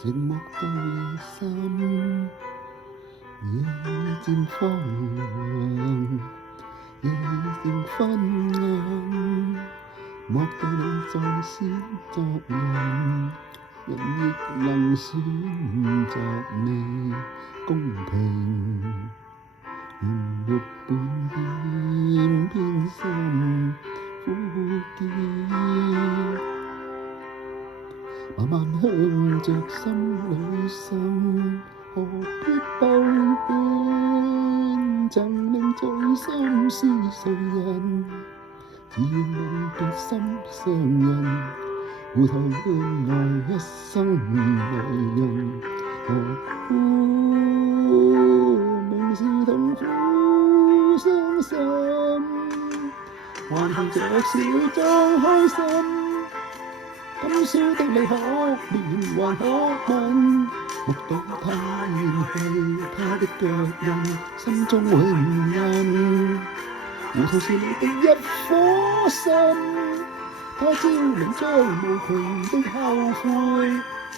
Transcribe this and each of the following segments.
寂寞到夜深，夜漸荒涼，夜漸昏暗，莫道你在選擇人，人亦能選擇你公平。原沒半點偏心苦澀，慢慢向着心裏滲，何必兜圈？曾令醉心是誰人？只要吻別心上人，回頭換來一生淚人。明是痛苦傷心，還憑着笑裝開心。今宵的你可憐還可問，目睹他遠去，他的腳印，心中永印。糊塗是你的一顆心，他朝明將無窮的後悔。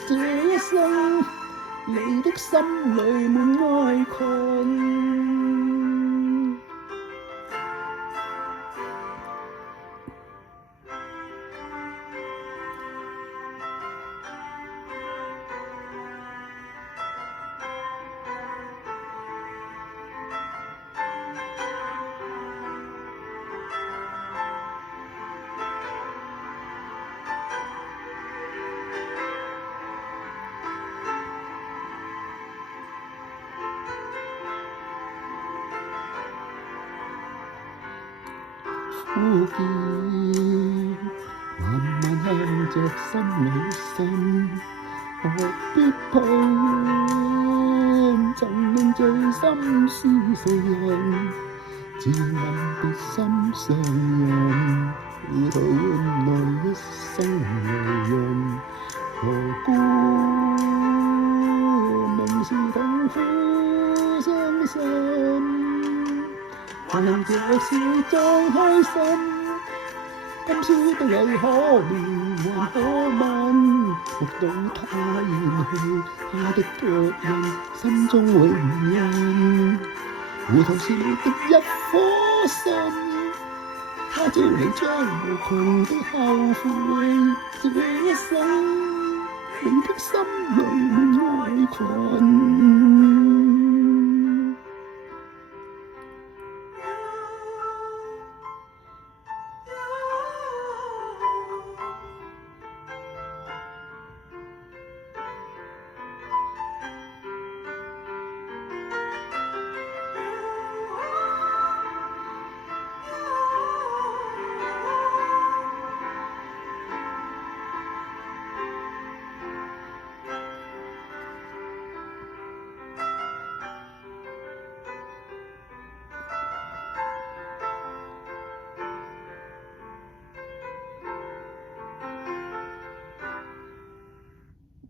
這一生，你的心裏滿哀困。苦澀慢慢向着心裏滲，何必抱怨？曾令醉心是誰人？只吻別心上人，糊塗換來一生淚人。何故明是痛苦傷心，還能着笑裝開心。今宵的你可憐還可問，目睹他遠去，他的腳印，心中永印。糊塗是你的一顆心，他朝你將無窮的後悔。這一生，你的心裏滿哀困。